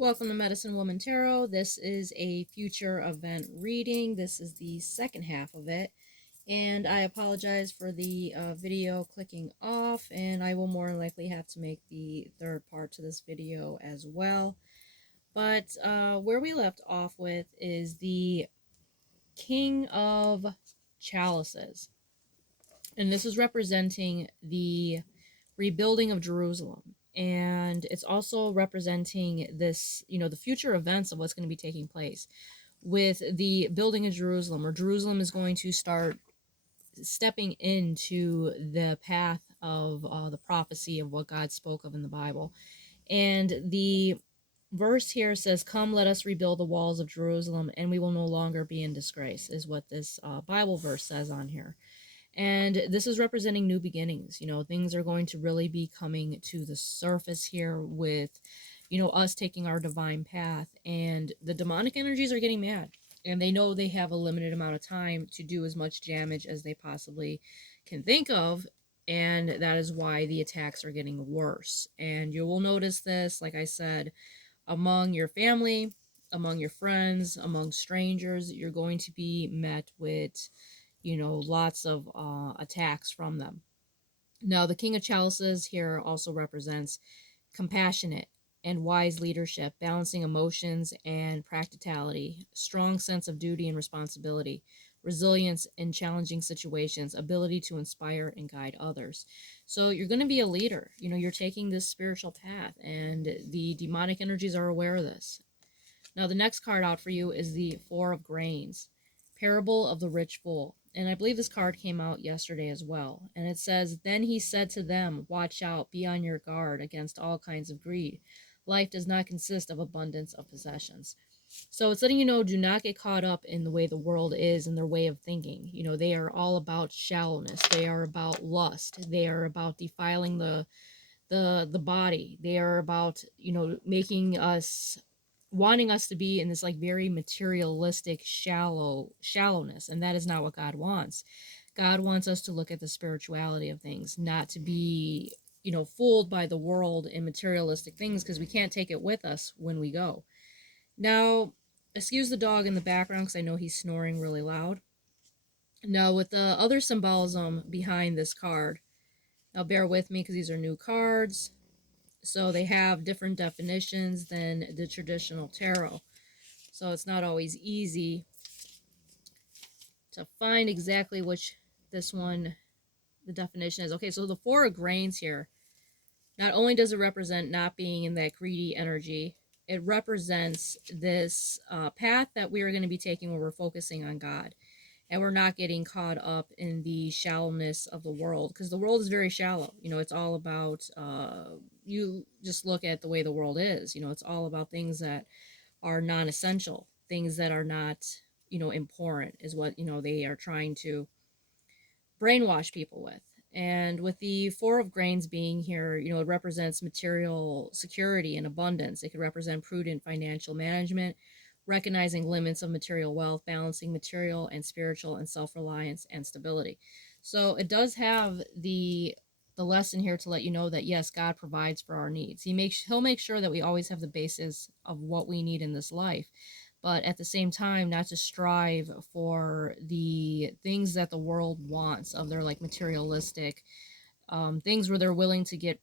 Welcome to Medicine Woman Tarot. This is a future event reading. This is the second half of it. And I apologize for the video clicking off, and I will more than likely have to make the third part to this video as well. But where we left off with is the King of Chalices. And this is representing the rebuilding of Jerusalem. And it's also representing this, the future events of what's going to be taking place with the building of Jerusalem, or Jerusalem is going to start stepping into the path of the prophecy of what God spoke of in the Bible. And the verse here says, "Come, let us rebuild the walls of Jerusalem, and we will no longer be in disgrace," is what this Bible verse says on here. And this is representing new beginnings. Things are going to really be coming to the surface here with, us taking our divine path. And the demonic energies are getting mad. And they know they have a limited amount of time to do as much damage as they possibly can think of. And that is why the attacks are getting worse. And you will notice this, like I said, among your family, among your friends, among strangers. You're going to be met with lots of attacks from them. Now, the King of Chalices here also represents compassionate and wise leadership, balancing emotions and practicality, strong sense of duty and responsibility, resilience in challenging situations, ability to inspire and guide others. So you're going to be a leader. You're taking this spiritual path, and the demonic energies are aware of this. Now, the next card out for you is the Four of Grains, Parable of the Rich Fool. And I believe this card came out yesterday as well. And it says, "Then he said to them, watch out, be on your guard against all kinds of greed. Life does not consist of abundance of possessions." So it's letting you know, do not get caught up in the way the world is and their way of thinking. They are all about shallowness. They are about lust. They are about defiling the body. They are about, making us, wanting us to be in this like very materialistic shallowness, and that is not what God wants. God wants us to look at the spirituality of things, not to be fooled by the world and materialistic things, because we can't take it with us when we go. Now, excuse the dog in the background because I know he's snoring really loud. Now, with the other symbolism behind this card, now bear with me because these are new cards, so they have different definitions than the traditional tarot. So it's not always easy to find exactly which this one, the definition is. Okay, so the Four of Grains here, not only does it represent not being in that greedy energy, it represents this path that we are going to be taking where we're focusing on God. And we're not getting caught up in the shallowness of the world, because the world is very shallow. It's all about, you just look at the way the world is. It's all about things that are non-essential, things that are not, important, is what, they are trying to brainwash people with. And with the Four of Grains being here, it represents material security and abundance. It could represent prudent financial management, recognizing limits of material wealth, balancing material and spiritual, and self-reliance and stability. So it does have the lesson here to let you know that yes, God provides for our needs. He'll make sure that we always have the basis of what we need in this life, but at the same time not to strive for the things that the world wants, of their like materialistic things, where they're willing to get